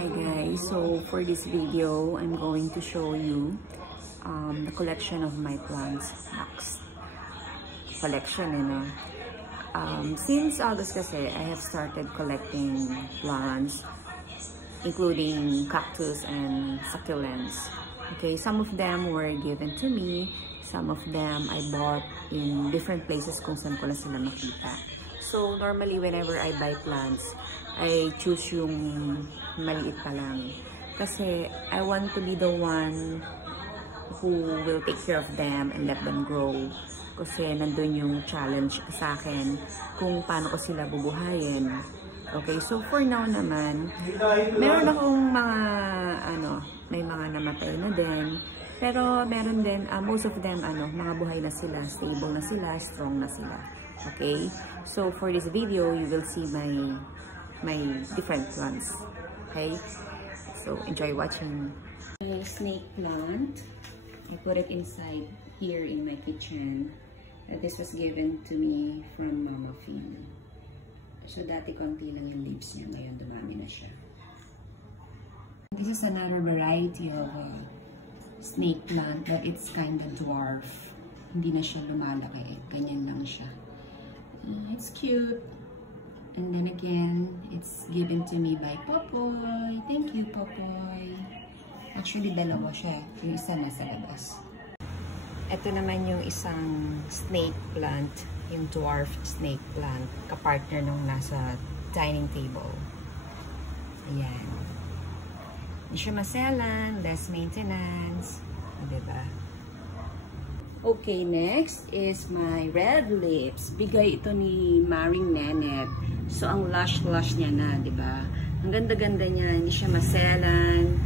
Hi guys, so for this video, I'm going to show you the collection of my plants. Collection, you know. Since August kasi, I have started collecting plants, including cactus and succulents. Okay, some of them were given to me, some of them I bought in different places kung saan ko na sila makita. So normally whenever I buy plants, I choose yung maliit pa lang. Kasi I want to be the one who will take care of them and let them grow. Kasi nandun yung challenge sa akin kung paano ko sila bubuhayin. Okay, so for now naman, meron akong mga, may mga namatay na din. Pero meron din, most of them, mga buhay na sila, stable na sila, strong na sila. Okay, so for this video, you will see my different plants. Okay, so enjoy watching. The snake plant, I put it inside here in my kitchen. This was given to me from Mama Fin. So dati konti lang yung leaves niya, ngayon dumami na siya. This is another variety of snake plant, but it's kind of dwarf. Hindi na siya lumalaki, ganyan lang siya. It's cute. And then again, it's given to me by Popoy. Thank you, Popoy. Actually, dalawa siya. Yung isa nasa labas. Ito naman yung isang snake plant, yung dwarf snake plant, kapartner nung nasa dining table. Ayan. Hindi siya maselan, less maintenance. Diba? Okay, next is my red lips. Bigay ito ni Maring Nenet. So, ang lush-lush niya na, diba? Ang ganda-ganda niya, hindi siya maselan.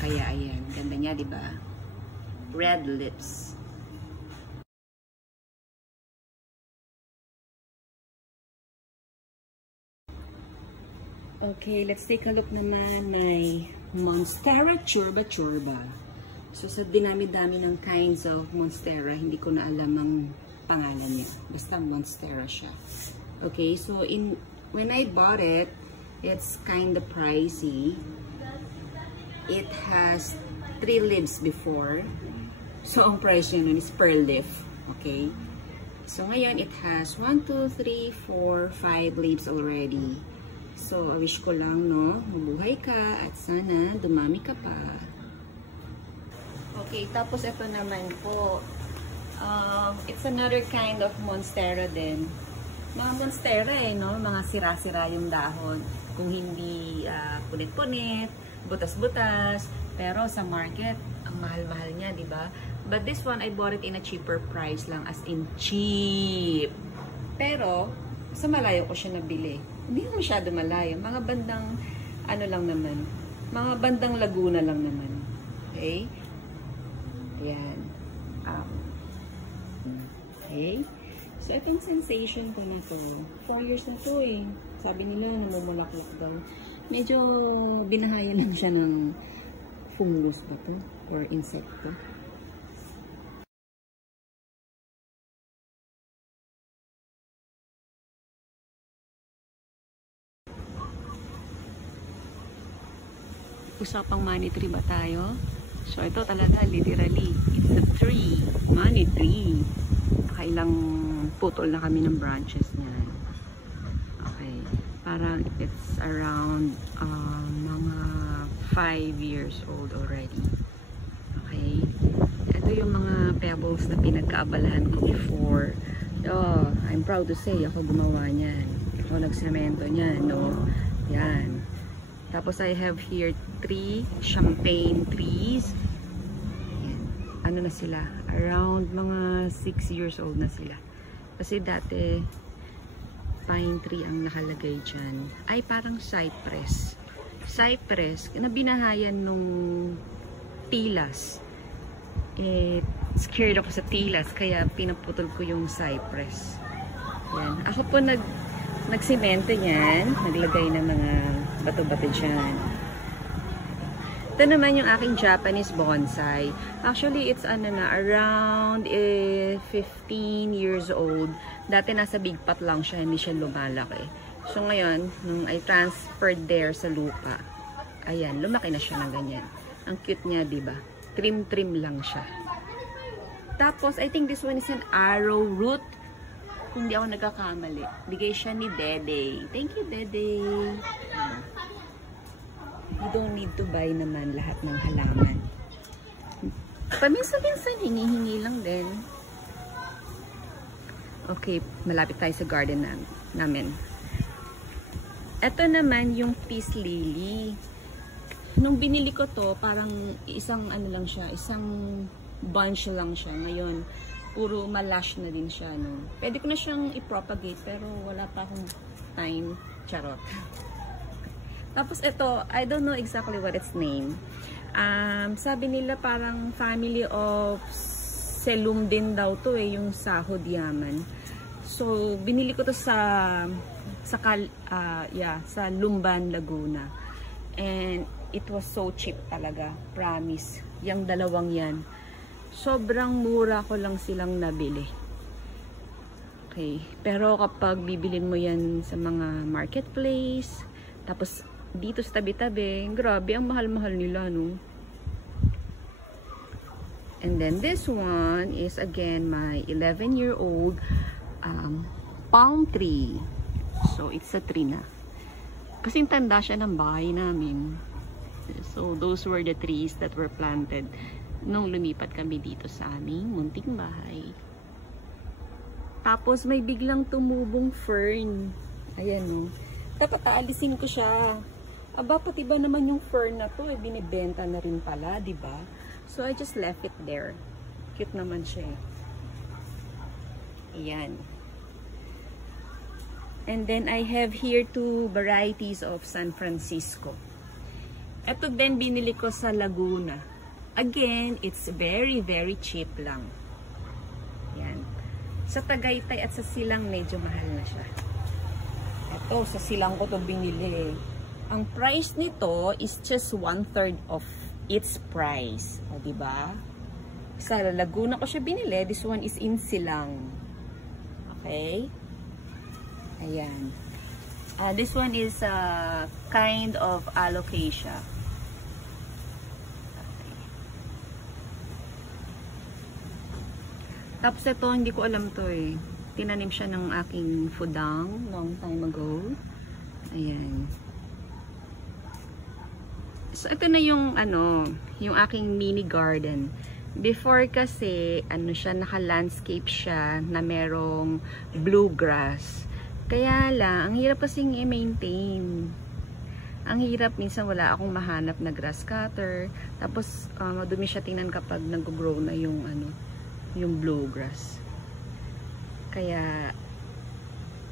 Kaya, ayan, ganda niya, diba? Red lips. Okay, let's take a look naman ng Monstera Churba. So, sa dinami-dami ng kinds of Monstera, hindi ko na alam ang pangalan niya. Basta Monstera siya. Okay, so when I bought it, it's kind of pricey. It has 3 leaves before. So, ang price yun is per leaf. Okay? So, ngayon, it has 1, 2, 3, 4, 5 leaves already. So, I wish ko lang, no, mabuhay ka at sana dumami ka pa. Okay, tapos ito naman po. It's another kind of Monstera din. Mga Monstera no? Mga sira-sira yung dahon. Kung hindi punit-punit, butas-butas. Pero sa market, ang mahal-mahal niya, di ba? But this one, I bought it in a cheaper price lang. As in cheap. Pero, sa malayo ko siya nabili. Hindi naman masyado malayo. Mga bandang, lang naman. Mga bandang Laguna lang naman. Okay? Ayan. Okay. So, ito yung sensation ko na to. 4 years na to eh. Sabi nila, namumulaklak daw. Medyo binahayan lang siya ng fungus ba to? Or insekto. Usapang money tree ba tayo? So, ito talaga, literally, it's a tree. Money tree. Nakailang putol na kami ng branches niyan. Okay. Parang it's around mga 5 years old already. Okay. Ito yung mga pebbles na pinagkaabalahan ko before. Oh, I'm proud to say, ako gumawa niyan. Ako nagsemento niyan, no? Yan. Tapos I have here 3 champagne trees. Ayan. Ano na sila? Around mga 6 years old na sila. Kasi dati pine tree ang nakalagay dyan. Ay parang cypress. Cypress na binahayan nung tilas. Scared ako sa tilas kaya pinaputol ko yung cypress. Ayan. Ako po nagsemento niyan. Naglagay ng mga bato-bato dyan. Ito naman yung aking Japanese bonsai. Actually, it's around 15 years old. Dati nasa big pot lang siya, hindi siya lumalaki. So ngayon, nung I transferred there sa lupa, ayan, lumaki na siya ng ganyan. Ang cute niya, diba? Trim-trim lang siya. Tapos, I think this one is an arrowroot. Kung di ako nagkakamali. Bigay siya ni Dede. Thank you, Dede. You don't need to buy naman lahat ng halaman. Paminsan-minsan, hingi-hingi lang din. Okay, malapit tayo sa garden namin. Ito naman yung peace lily. Nung binili ko to, parang isang ano lang siya, isang bunch lang siya. Ngayon, puro malash na din siya. No? Pwede ko na siyang i-propagate, pero wala pa akong time. Charot. Tapos ito, I don't know exactly what its name. Sabi nila parang family of Selum din daw to eh, yung sahod yaman. So, binili ko to sa Lumban, Laguna. And it was so cheap talaga, promise. Yung dalawang yan. Sobrang mura ko lang silang nabili. Okay. Pero kapag bibilin mo yan sa mga marketplace, tapos dito sa tabi-tabi, grabe, ang mahal-mahal nila, no? And then this one is again my 11-year-old palm tree. So, it's a tree na. Kasing tanda siya ng bahay namin. So, those were the trees that were planted nung lumipat kami dito sa aming munting bahay. Tapos may biglang tumubong fern. Ayan no. Dapat aalisin ko siya. Aba, pati ba naman yung fern na to, binibenta na rin pala, di ba? So I just left it there. Cute naman siya eh. Ayan. And then I have here two varieties of San Francisco. Ito din binili ko sa Laguna. Again, it's very, very cheap lang. Yan. Sa Tagaytay at sa Silang, medyo mahal na siya. Ito, sa Silang ko to binili. Ang price nito is just 1/3 of its price. O, diba? Sa Laguna ko siya binili. This one is in Silang. Okay? Ayan. This one is kind of alocasia. Tapos ito, hindi ko alam to eh. Tinanim siya ng aking fudang long time ago. Ayan. So, ito na yung yung aking mini garden. Before kasi, siya, naka-landscape siya na merong bluegrass. Kaya lang, ang hirap kasing i-maintain. Ang hirap, minsan wala akong mahanap na grass cutter. Tapos, madumi siya tingnan kapag nag-grow na yung yung bluegrass. Kaya,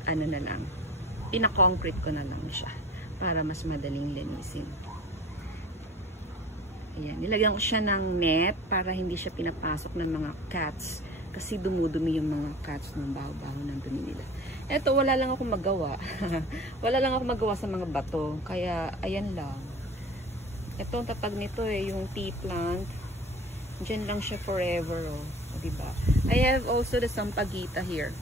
na lang, pina-concrete ko na lang siya para mas madaling linisin. Ayan, nilagyan ko siya ng net para hindi siya pinapasok ng mga cats kasi dumudumi yung mga cats ng baho-baho ng dumi nila. Eto, wala lang ako magawa. Wala lang ako magawa sa mga bato. Kaya, ayan lang. Ito, ang tatag nito eh, yung tea plant. Diyan lang siya forever, oh. Diba? I have also the sampagita here.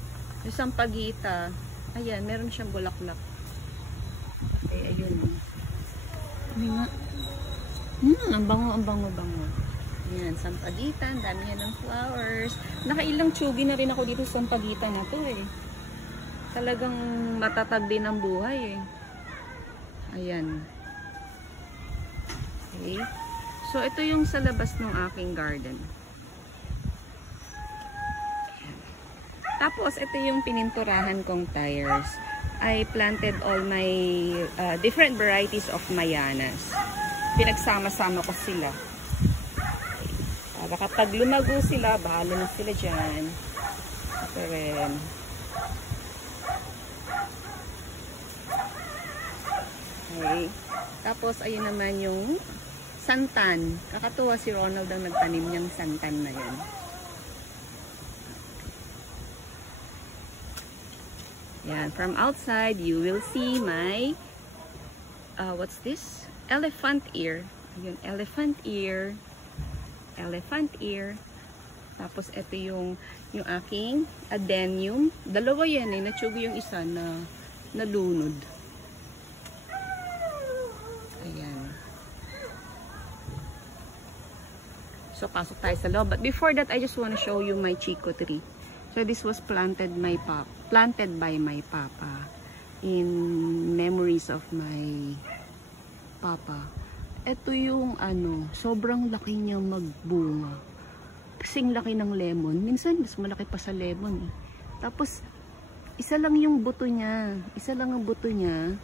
Yung sampagita, ayan, meron siyang bulaklak. Okay, ayun. Ano nga? Ang bango. Ayan, sampagita, ang dami yan ng flowers. Nakailang tsugi na rin ako dito sa sampagita na to eh. Talagang matatag din ang buhay eh. Ayan. Okay. So, ito yung sa labas ng aking garden. Tapos, ito yung pininturahan kong tires. I planted all my different varieties of mayanas. Pinagsama-sama ko sila. Para kapag lumago sila, bahala na sila dyan. Ito rin. Okay. Tapos, ayun naman yung santan. Kakatuwa si Ronald ang nagtanim niyang santan na yun. Yan. From outside, you will see my what's this? Elephant ear. Ayun, elephant ear. Elephant ear. Tapos, ito yung aking adenium. Dalawa yan eh. Natsugo yung isa na nalunod. Ayan. So, pasok tayo sa loob. But before that, I just want to show you my Chico tree. So, this was planted by my papa in memories of my papa. Ito yung sobrang laki niya magbunga. Kasing laki ng lemon. Minsan, mas malaki pa sa lemon. Tapos, isa lang yung buto niya. Isa lang ang buto niya.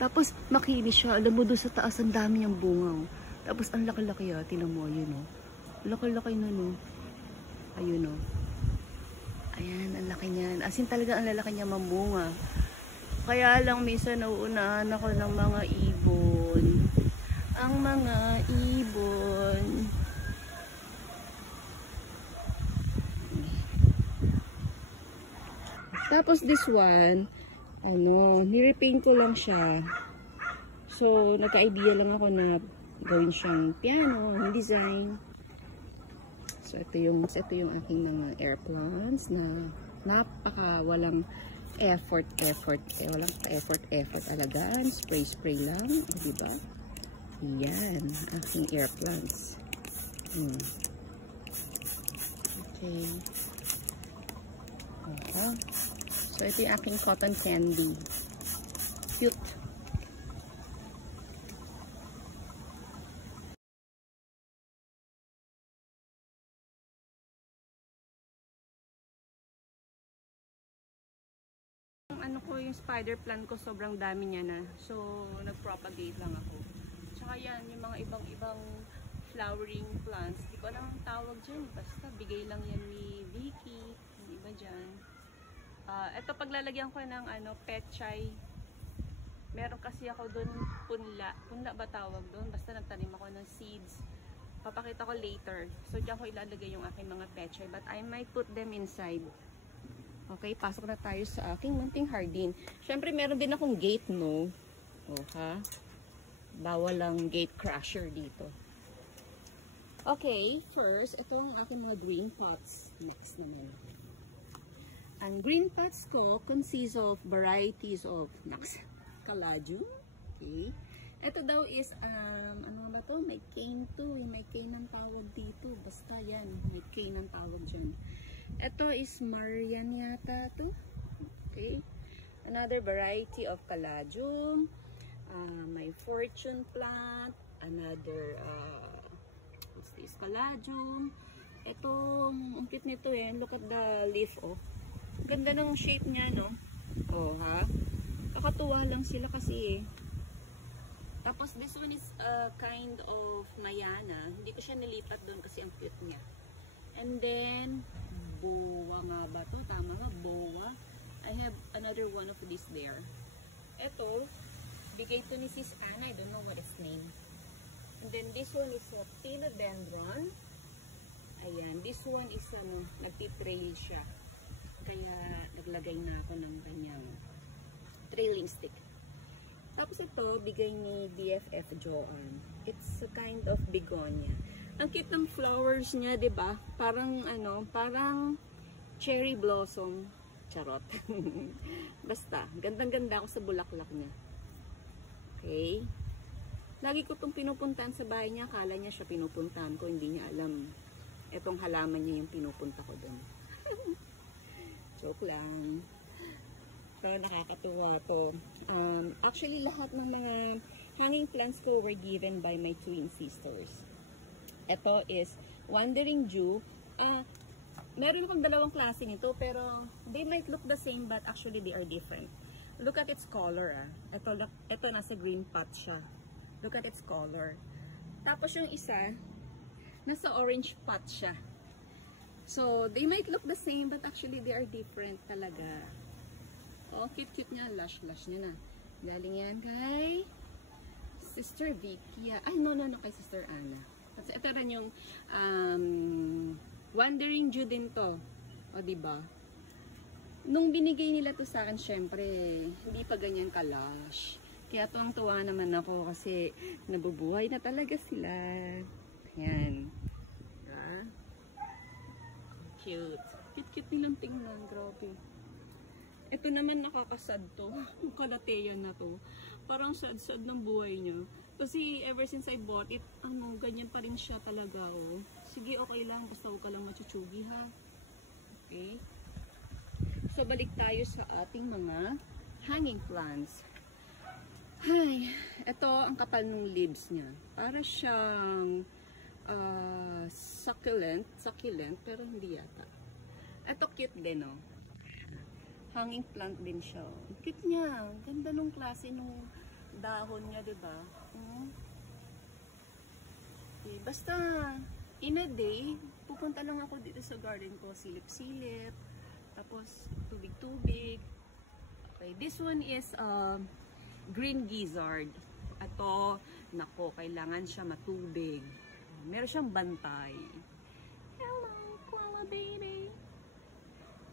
Tapos, makinis siya. Alam mo, doon sa taas, ang dami niyang bunga. Tapos, ang laki-laki tinan mo, yun laki-laki na ayun ayan, ang laki niyan. As in talaga ang lalaki niya mamunga. Kaya lang minsan nauunahan ako ng mga ibon. Ang mga ibon. Tapos this one, nirepaint ko lang siya. So, nagka-idea lang ako na gawin siyang piano, design. So, ito yung aking mga air plants na walang effort. Walang effort alagaan. Spray lang. Diba? Yan. Aking air plants. Okay. So, ito yung aking cotton candy. Cute. Yung spider plant ko, sobrang dami niya na. So, nag-propagate lang ako. Tsaka yan, yung mga ibang-ibang flowering plants. Di ko alam ang tawag dyan. Basta, bigay lang yan ni Vicky. Yung iba dyan. Ito, paglalagyan ko ng petchay. Meron kasi ako doon punla. Punla ba tawag doon? Basta nagtanim ako ng seeds. Papakita ko later. So, dyan ko ilalagay yung aking mga petchay. But I might put them inside. Okay, pasok na tayo sa aking munting hardin. Siyempre, meron din akong gate, no? Bawal lang gate crusher dito. Okay, first, ito ang aking mga green pots. Next naman. Ang green pots ko consists of varieties of caladium. Okay. Ito daw is, ano ba to? May cane to. May cane ang tawag dito. Basta yan. May cane ang tawag dyan. Ito is Marian yata to. Okay. Another variety of caladium. My fortune plant. Another, what's this? Caladium. Ito, ang cute nito Look at the leaf, Ganda ng shape niya, no? Kakatuwa lang sila kasi Tapos, this one is a kind of Mayana. Hindi ko siya nilipat doon kasi ang cute niya. And then, boa nga ba to? Tama nga, boa. I have another one of this there. Ito, bigay to ni Sis Anna. I don't know what its name. And then, this one is a philodendron. Ayan, this one is nagtitrail siya. Kaya, naglagay na ako ng kanyang trailing stick. Tapos ito, bigay ni BFF Joanne. It's a kind of begonia. Ang cute ng flowers niya, 'di ba? Parang parang cherry blossom. Charot. Basta, gandang-ganda ako sa bulaklak niya. Okay? Lagi ko itong pinupuntahan sa bahay niya. Akala niya siya pinupuntahan ko. Hindi niya alam. Itong halaman niya yung pinupunta ko doon. Joke lang. So, nakakatuwa to. Actually, lahat ng mga hanging plants ko were given by my twin sisters. Ito is Wandering Dew. Meron akong dalawang klase nito, pero they might look the same, but actually they are different. Look at its color, Ito nasa green pot siya. Look at its color. Tapos yung isa, nasa orange pot siya. So, they might look the same, but actually they are different talaga. Cute-cute niya. Lush-lush niya na. Galing yan kay Sister Vicky. Ay, no, kay Sister Anna. Kasi ito rin yung Wandering Dew din to. Diba? Nung binigay nila to sa akin, syempre, hindi pa ganyan ka-lush. Kaya tuwang-tuwa naman ako kasi nabubuhay na talaga sila. Yan. Cute. Cute-cute nilang tingnan. Grabe. Ito naman nakakasad to. Yung kalateya na to. Parang sad-sad ng buhay niya. Kasi ever since I bought it, ganyan pa rin siya talaga, oh. Sige, okay lang. Basta huwag ka lang machuchugi, ha? Okay. So, balik tayo sa ating mga hanging plants. Ay, ito ang kapal ng leaves niya. Para siyang succulent, pero hindi yata. Ito cute din, oh. Hanging plant din siya. Cute niya. Ganda nung klase nung dahon niya, diba? Okay, basta in a day, pupunta lang ako dito sa garden ko, silip-silip, tapos tubig-tubig. Okay, this one is green gizzard. Ito, nako, kailangan siya matubig. Meron siyang bantay. Hello, koala baby.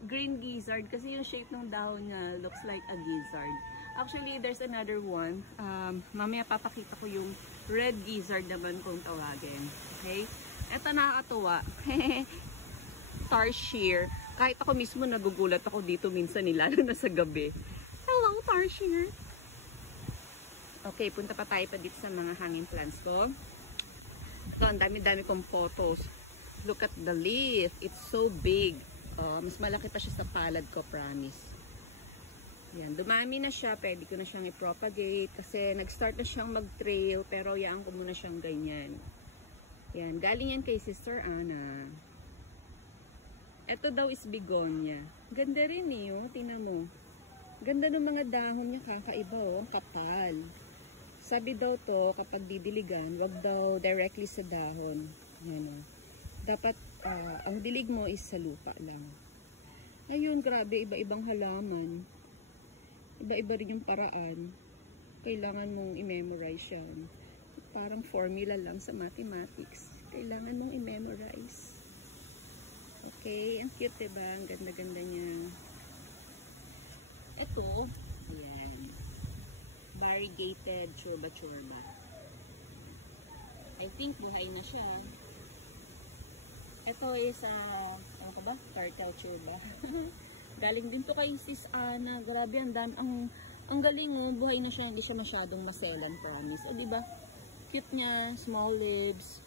Green gizzard, kasi yung shape ng dahon niya looks like a gizzard. Actually, there's another one. Mamaya papakita ko yung red gizzard naman kung tawagin. Okay? Ito nakakatuwa. Tarsier. Kahit ako mismo nagugulat ako dito minsan lalo na sa gabi. Hello, Tarsier. Okay, punta pa tayo pa dito sa mga hanging plants ko. Ito, ang dami-dami kong photos. Look at the leaf. It's so big. Mas malaki pa siya sa palad ko, promise. Yan, dumami na siya. Pwede ko na siyang i-propagate kasi nag-start na siyang mag-trail pero yaan ko muna siyang ganyan. Yan, galing yan kay Sister Anna. Ito daw is begonia. Ganda rin eh, oh. Tingnan mo. Ganda ng mga dahon niya, kakaiba, oh. Ang kapal. Sabi daw to, kapag didiligan, wag daw directly sa dahon. Yan, oh. Dapat, ang dilig mo is sa lupa lang. Ayun, grabe, iba-ibang halaman. Iba-iba rin yung paraan. Kailangan mong i-memorize yan. Parang formula lang sa mathematics. Kailangan mong i-memorize. Okay, ang cute, diba? Ang ganda-ganda niya. Ito, yan. Variegated churba-churba. I think buhay na siya. Ito is, ano ka ba? Turtle churba. Galing din to kay Sis Anna. Grabe, ang galing, oh. Buhay na siya, hindi siya masyadong maselan, promise. Diba? Cute niya, small leaves.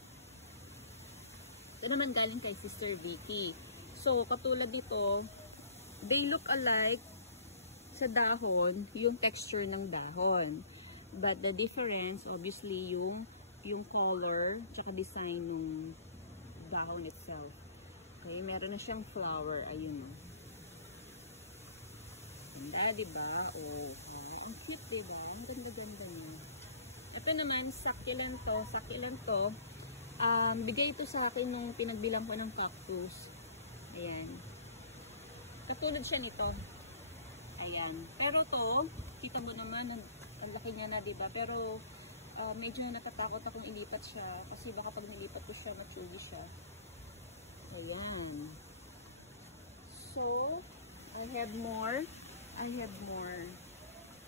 Ito naman galing kay Sister Vicky. So, katulad dito, they look alike sa dahon, yung texture ng dahon. But the difference, obviously, yung color, tsaka design ng dahon itself. Okay, meron na siyang flower. Ayun, oh. Ganda, diba? Oh, ang cute, diba? Ang ganda-ganda niya. Ito naman, succulent to. Succulent to. Bigay ito sa akin nung pinagbilang ko ng cactus. Ayan. Katulad siya nito. Ayan. Pero to, kita mo naman, ang laki niya na, diba? Pero, medyo natatakot akong ilipat siya. Kasi baka pag nilipat ko siya, matsugi siya. Ayan. So, I have more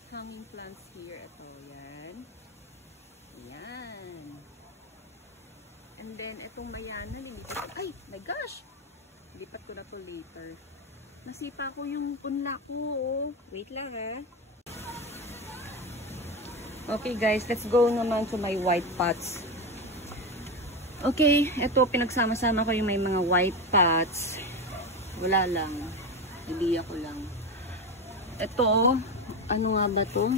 hanging plants here. Ito, yan. Ayan. And then, itong mayana, lilipat. Ay, my gosh! Lipat ko na to later. Nasipa ko yung punla ko, oh. Wait lang, ha. Okay, guys, let's go naman to my white pots. Okay, ito, pinagsama-sama ko yung may mga white pots. Wala lang. Idea ko lang. Ito, ano nga ba to?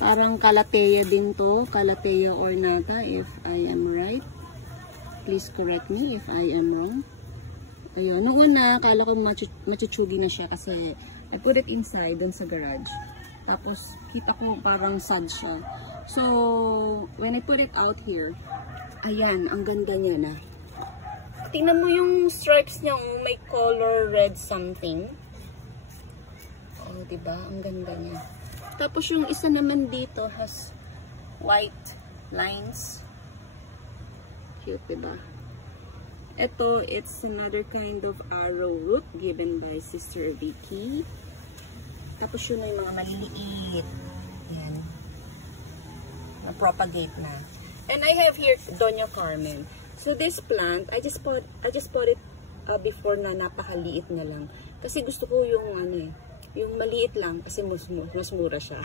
Parang calathea din to. Calathea ornata, if I am right. Please correct me if I am wrong. Ayun, noong una, akala ko machuchugi na siya kasi I put it inside dun sa garage. Tapos, kita ko parang sad siya. So, when I put it out here, ayan, ang ganda niya na. Tingnan mo yung stripes niya, may color red something. Oh, diba? Ang ganda niya. Tapos yung isa naman dito has white lines. Cute, diba? Ito, it's another kind of arrowroot given by Sister Vicky. Tapos yun ay mga maliliit. Yan. Na-propagate na. And I have here Doña Carmen. So this plant, I just put it before na napakaliit na lang. Kasi gusto ko yung ano eh, Yung maliit lang kasi mas mura siya.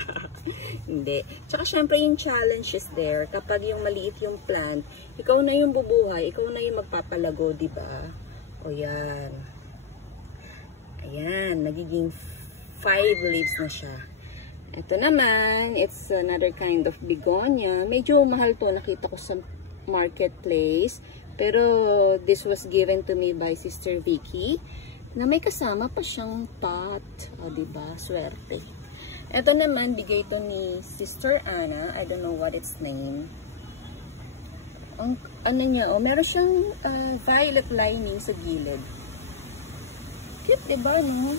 Hindi. Tsaka syempre yung challenge is there. Kapag yung maliit yung plant, ikaw na yung bubuhay, ikaw na yung magpapalago, diba? O yan. Ayan, nagiging 5 leaves na siya. Ito naman, it's another kind of begonia. Medyo mahal to, nakita ko sa marketplace. Pero this was given to me by Sister Vicky. Na may kasama pa siyang pot. O, diba? Swerte. Ito naman, bigay ito ni Sister Anna. I don't know what its name. Ang, ano niya, meron siyang violet lining sa gilid. Cute, diba, no?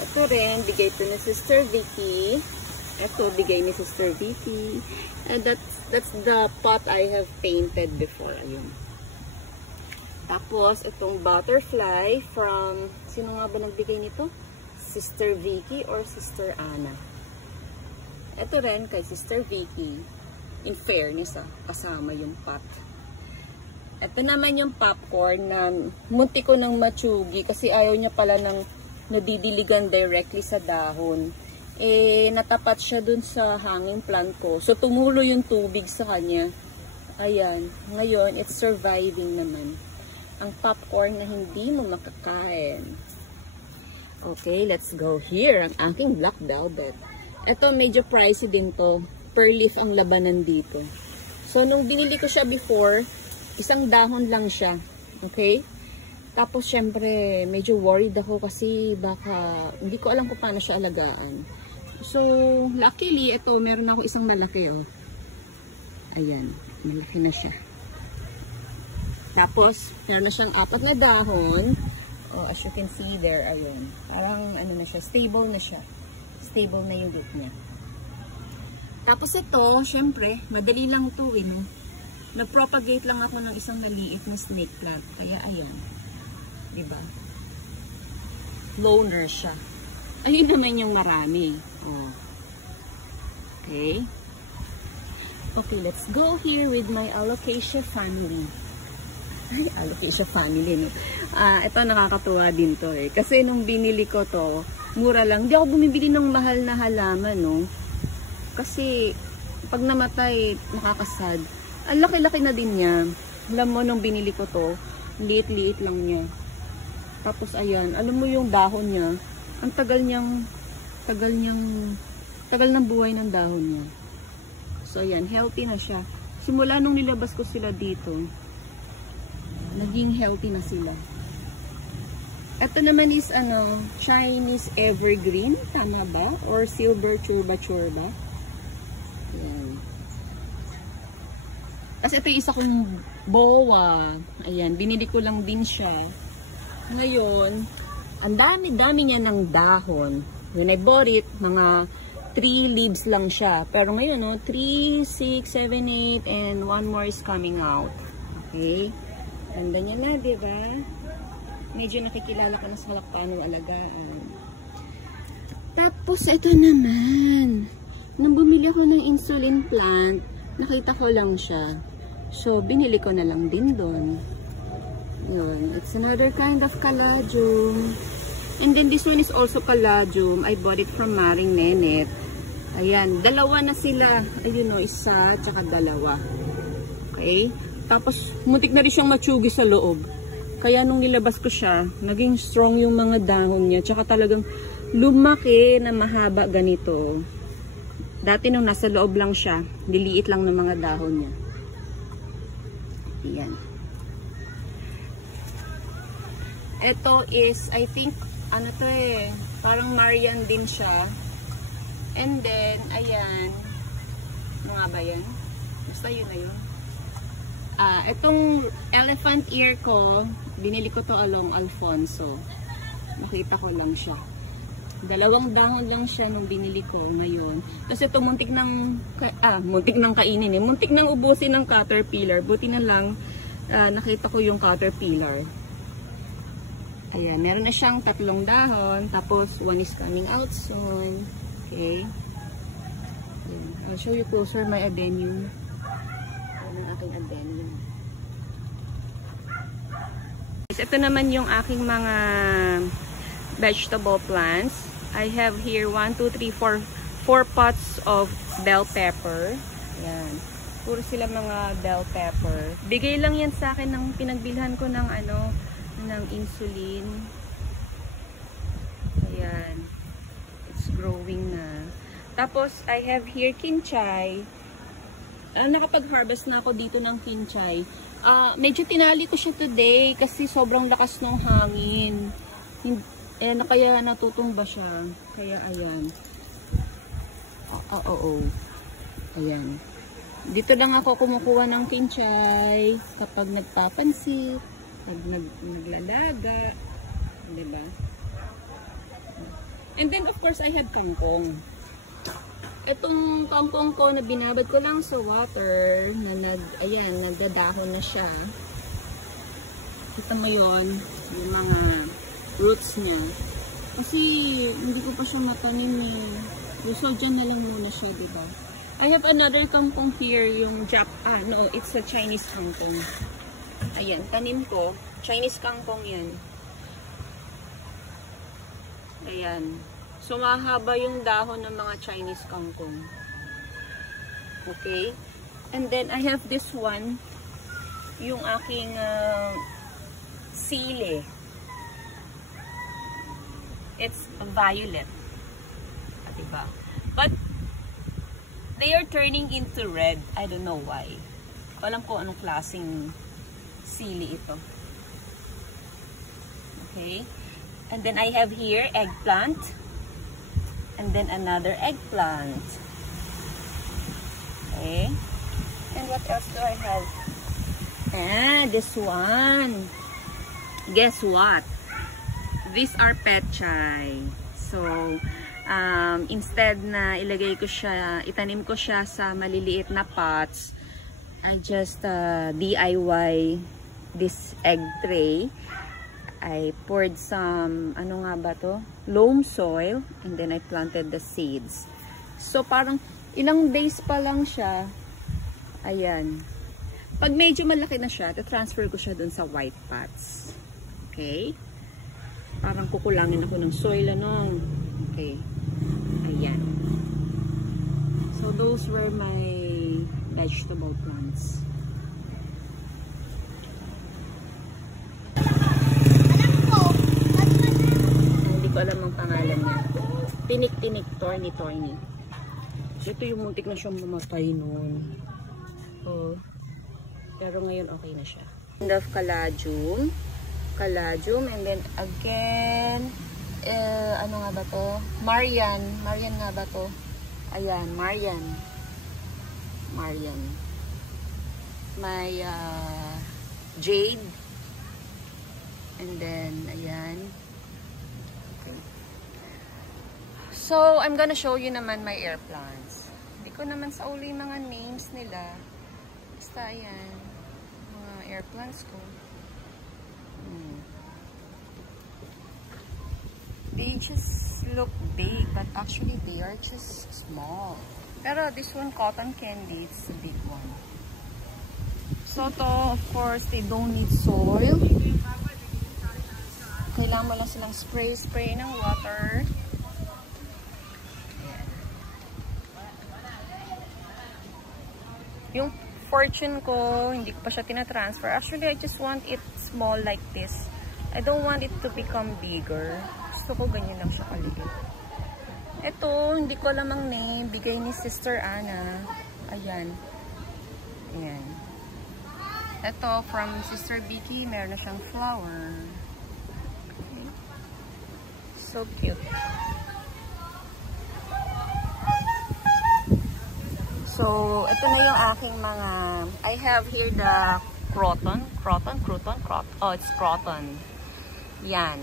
Ito rin, bigay ito ni Sister Vicky. Ito, bigay ni Sister Vicky. And that's the pot I have painted before. Ayun. Tapos, itong butterfly from, sino nga ba nagbigay nito? Sister Vicky or Sister Anna? Ito rin kay Sister Vicky. In fairness, kasama yung pot. Ito naman yung popcorn na munti ko ng matsugi kasi ayaw niya pala ng nadidiligan directly sa dahon. Natapat siya dun sa hanging plant ko. So, tumulo yung tubig sa kanya. Ayan. Ngayon, it's surviving naman. Ang popcorn na hindi mo makakain. Okay, let's go here. Ang aking black velvet. Ito, medyo pricey din to. Per leaf ang labanan dito. So, nung binili ko siya before, isang dahon lang siya. Okay? Tapos, syempre, medyo worried ako kasi baka, hindi ko alam kung paano siya alagaan. So, luckily, ito, meron ako isang malaki, oh. Ayan, malaki na siya. Tapos, meron na siyang 4 na dahon. Oh, as you can see there, ayun. Parang, ano na siya, stable na siya. Stable na yung root niya. Tapos ito, syempre, madali lang ito, no? Nag-propagate lang ako ng isang maliit na snake plant. Kaya, ayan. Diba? Loner siya. Ayun naman yung marami. Oh. Okay. Okay, let's go here with my alocasia family. Ay, alocasia family, no? Ito nakakatuwa din to eh. Kasi nung binili ko to, mura lang. Hindi ako bumibili ng mahal na halaman, no? Kasi, pag namatay, nakakasad. Ang laki-laki na din niya. Alam mo, nung binili ko to, liit-liit lang niya. Tapos, ayan, alam mo yung dahon niya, ang tagal ng buhay ng dahon niya. So, ayan, healthy na siya. Simula nung nilabas ko sila dito, naging healthy na sila. Ito naman is, Chinese evergreen, tama ba? Or silver churba-churba. Ayan. Kasi ito yung isa kong boa. Ayan, binili ko lang din siya. Ngayon, ang dami-dami niya ng dahon. When I bought it, mga 3 leaves lang siya. Pero ngayon, no, 3, 6, 7, 8, and 1 more is coming out. Okay? Ganda niya na, diba? Medyo nakikilala ka na sa paano alagaan. Tapos, ito naman. Nung bumili ako ng insulin plant, nakita ko lang siya. So, binili ko na lang din doon. Yun. It's another kind of caladium. And then, this one is also caladium. I bought it from Maring Nenet. Ayan. 2 na sila. Ayun o, isa, tsaka 2. Okay? Tapos, muntik na rin siyang matsugi sa loob. Kaya nung nilabas ko siya, naging strong yung mga dahon niya. Tsaka talagang lumaki na mahaba ganito. Dati nung nasa loob lang siya, liliit lang ng mga dahon niya. Ayan. Ito is, I think, ano to eh, parang Marian din siya. And then, ayan. Ano nga ba yan? Basta yun na yun. Itong elephant ear ko, binili ko to along Alfonso. Nakita ko lang siya. 2 dahon lang siya nung binili ko ngayon. Kasi ito muntik nang kainin eh. Muntik nang ubusin ng caterpillar. Buti na lang nakita ko yung caterpillar. Ayan, meron na siyang 3 dahon. Tapos 1 is coming out soon. Okay. Ayan. I'll show you closer my adenium. Ayan ang aking adenium. Ito naman yung aking mga vegetable plants. I have here 1, 2, 3, 4 pots of bell pepper. Ayan. Puro sila mga bell pepper. Bigay lang yan sa akin ng pinagbilhan ko ng ng insulin. Ayan. It's growing na. Tapos, I have here kinchay. Nakapag-harvest na ako dito ng kinchay. Medyo tinali ko siya today kasi sobrang lakas ng hangin. Kaya natutumba siya. Kaya, ayan. Ayan. Dito lang ako kumukuha ng kinchay kapag nagpapansit, naglalaga. Diba? And then, of course, I have kangkong. Itong kangkong ko na binabad ko lang sa water na nagdadahon na siya. Kita mo yun, yung mga roots niya. Kasi hindi ko pa siya matanim eh. So, dyan na lang muna siya, diba? I have another kangkong here, yung it's a Chinese kangkong. Ayan, tanim ko. Chinese kangkong yan. Ayan. So, mahaba yung dahon ng mga Chinese kangkong. Okay? And then, I have this one. Yung aking sili. It's violet. Diba? But, they are turning into red. I don't know why. Alam ko anong klaseng sili ito. Okay? And then, I have here eggplant. And then another eggplant. Okay. And what else do I have? This one. Guess what? These are petchay. So, instead na ilagay ko siya, itanim ko siya sa maliliit na pots, I just DIY this egg tray. I poured some, loam soil, and then I planted the seeds. So, parang ilang days pa lang siya. Ayan. Pag medyo malaki na siya, transfer ko siya dun sa white pots. Okay? Parang kukulangin ako ng soil, Okay. Ayan. So, those were my vegetable plants. Alam ang pangalan niya. Tinik-tinik, torny-torny. Ito yung muntik na siyang mamatay noon. Pero ngayon okay na siya. And of caladium, and then again, ano nga ba to? Marian nga ba to? Ayan, Marian. May jade. And then, ayan. So, I'm gonna show you naman my air plants. Hindi ko naman sa uli mga names nila. Basta, ayan. Mga air plants ko. They just look big, but actually they are just small. Pero this one, cotton candy, it's a big one. So, to, of course, they don't need soil. Kailangan mo lang silang spray ng water. Yung fortune ko, hindi ko pa siya tina-transfer. Actually, I just want it small like this. I don't want it to become bigger. Gusto ko ganyan lang siya kaliit. Ito, hindi ko alam ang name. Bigay ni Sister Anna. Ayan. Ayan. Ito, from Sister Vicky, meron na siyang flower. Okay. So cute. So, ito na yung aking mga, I have here the croton. Oh, it's croton. Yan.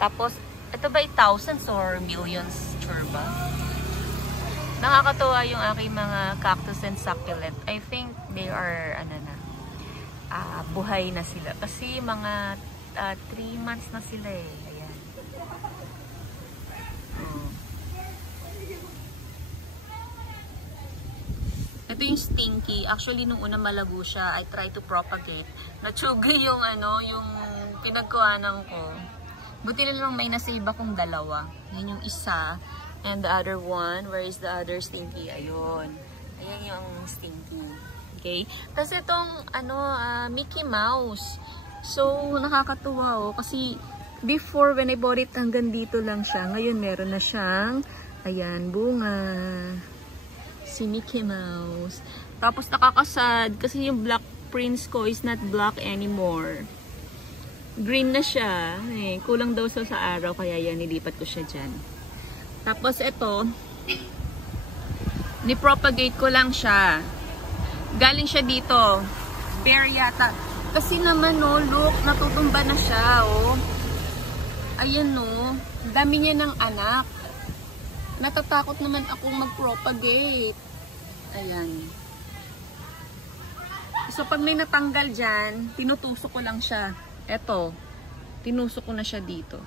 Tapos, ito ba thousands or millions? Sure ba? Nakakatuwa yung aking mga cactus and succulent. I think they are, buhay na sila. Kasi mga 3 months na sila eh. Ayan. Ito yung stinky. Actually, nung una malago siya, I try to propagate. Natsugi yung yung pinagkuhanan ko. Buti na lang may nasave akong dalawa. Yan yung isa. And the other one, where is the other Stinky? Ayun. Ayan yung Stinky. Okay? Tapos itong, Mickey Mouse. So, nakakatuwa oh. Kasi, before, when I bought it, hanggang dito lang siya. Ngayon, meron na siyang, ayan, bunga. Si Mickey Mouse. Tapos, nakakasad. Kasi yung Black Prince ko is not black anymore. Green na siya. Eh, kulang daw sa araw, kaya yan, nilipat ko siya dyan. Tapos ito, ni-propagate ko lang siya. Galing siya dito. Bear yata. Kasi naman, oh, look, natutumba na siya, oh. Ayan, oh. Dami niya ng anak. Natatakot naman akong mag-propagate. Ayan. So, pag may natanggal dyan, tinutusok ko lang siya. Eto, tinusok ko na siya dito.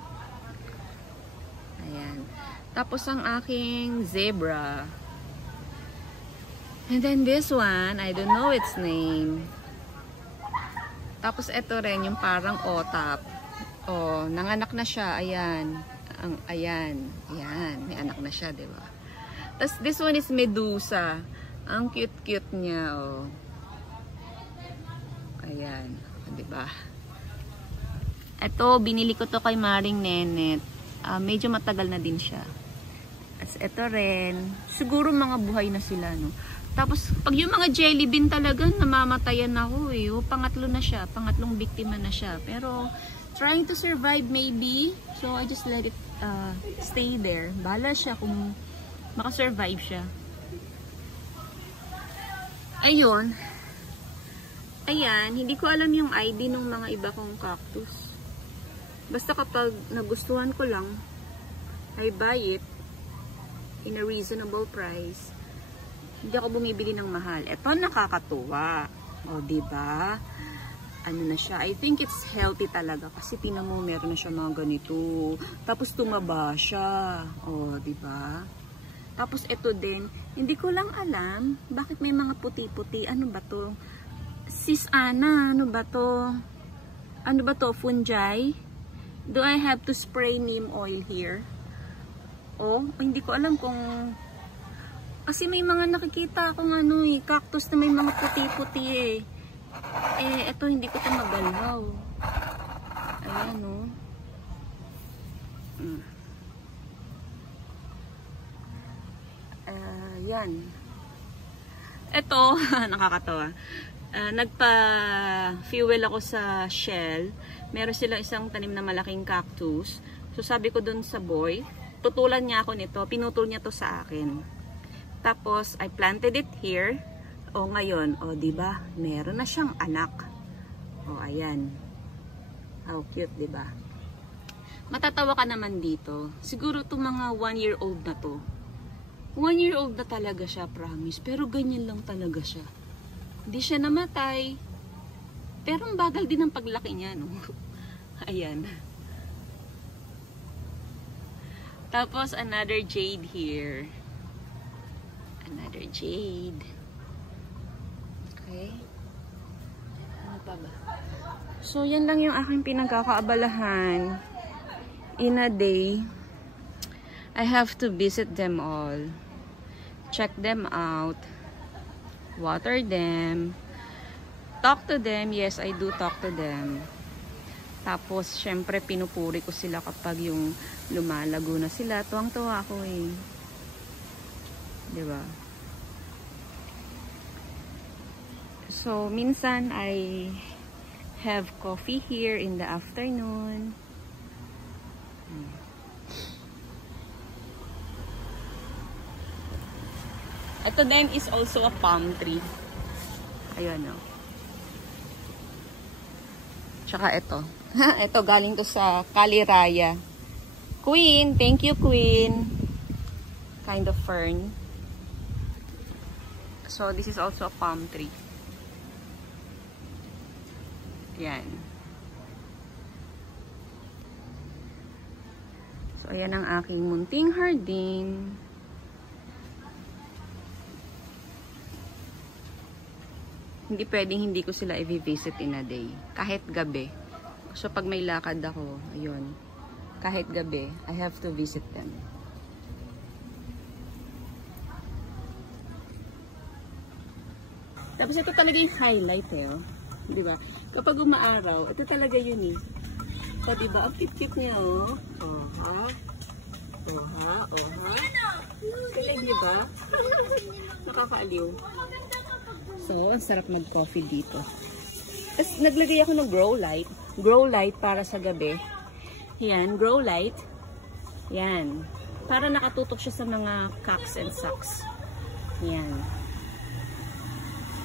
Ayan. Tapos ang aking zebra. And then this one, I don't know its name. Tapos ito rin, yung parang otap. Oh, nanganak na siya. Ayan. Ayan. Ayan. May anak na siya, diba? Tapos this one is Medusa. Ang cute-cute niya, oh. Ayan. Diba? Ito, binili ko to kay Maring Nenet. Medyo matagal na din siya. As ito rin. Siguro mga buhay na sila, no? Tapos, pag yung mga jelly bean talaga, namamatayan ako, eh. O, pangatlo na siya. Pangatlong biktima na siya. Pero, trying to survive maybe. So, I just let it stay there. Bahala siya kung makasurvive siya. Ayun. Ayan. Hindi ko alam yung ID ng mga iba kong cactus. Basta kapag nagustuhan ko lang, I buy it in a reasonable price. Hindi ako bumibili ng mahal. Ito nakakatuwa. O, diba? Ano na siya? I think it's healthy talaga. Kasi tingnan mo, meron na siya mga ganito. Tapos tumaba siya. O, diba? Tapos ito din, hindi ko lang alam bakit may mga puti-puti. Ano ba to? Sis Ana, ano ba to? Ano ba to? Fungi? Do I have to spray neem oil here? Oh, hindi ko alam kung... Kasi may mga nakikita akong cactus na may mga puti-puti eh. Eh, eto hindi ko ito magalaw. Ayan, oh. Yan. Eto, nakakatawa. Nagpa-fuel ako sa Shell. Meron silang isang tanim na malaking cactus. So sabi ko dun sa boy, tutulan niya ako nito, pinutol niya to sa akin. Tapos I planted it here. O ngayon, o diba, meron na siyang anak. O ayan. How cute, diba? Matatawa ka naman dito. Siguro to mga 1-year-old na to. 1-year-old na talaga siya, promise. Pero ganyan lang talaga siya. Hindi siya namatay. Pero ang bagal din ang paglaki niya, no? Ayan. Tapos, another jade here. Another jade. Okay. Ano pa ba? So, yan lang yung aking pinagkakaabalahan. In a day, I have to visit them all. Check them out. Water them. Talk to them. Yes, I do talk to them. Tapos, syempre, pinupuri ko sila kapag yung lumalago na sila. Tuwang-tuwa ako eh. Diba? So, minsan, I have coffee here in the afternoon. Ito din is also a palm tree. Ayun, no? Tsaka ito. Ito, galing to sa Kaliraya. Queen. Thank you, Queen. Kind of fern. So, this is also a palm tree. Yan. So, ayan ang aking munting hardin. Hindi pwedeng hindi ko sila i-visit in a day. Kahit gabi. So, pag may lakad ako, ayun. kahit gabi, I have to visit them. Tapos ito talaga yung highlight oh. Di ba? Kapag umaaraw, ito talaga yun eh. O di ba? Ang cute niya oh. Oha. Oha, oha. Kilig di ba? Nakakaaliw. So, ang sarap mag-coffee dito. Tapos naglagay ako ng grow light. Grow light para sa gabi. Yan, grow light. Yan. Para nakatutok siya sa mga cocks and socks. Yan.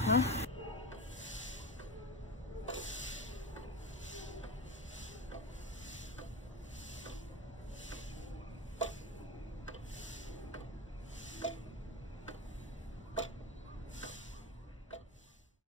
Huh?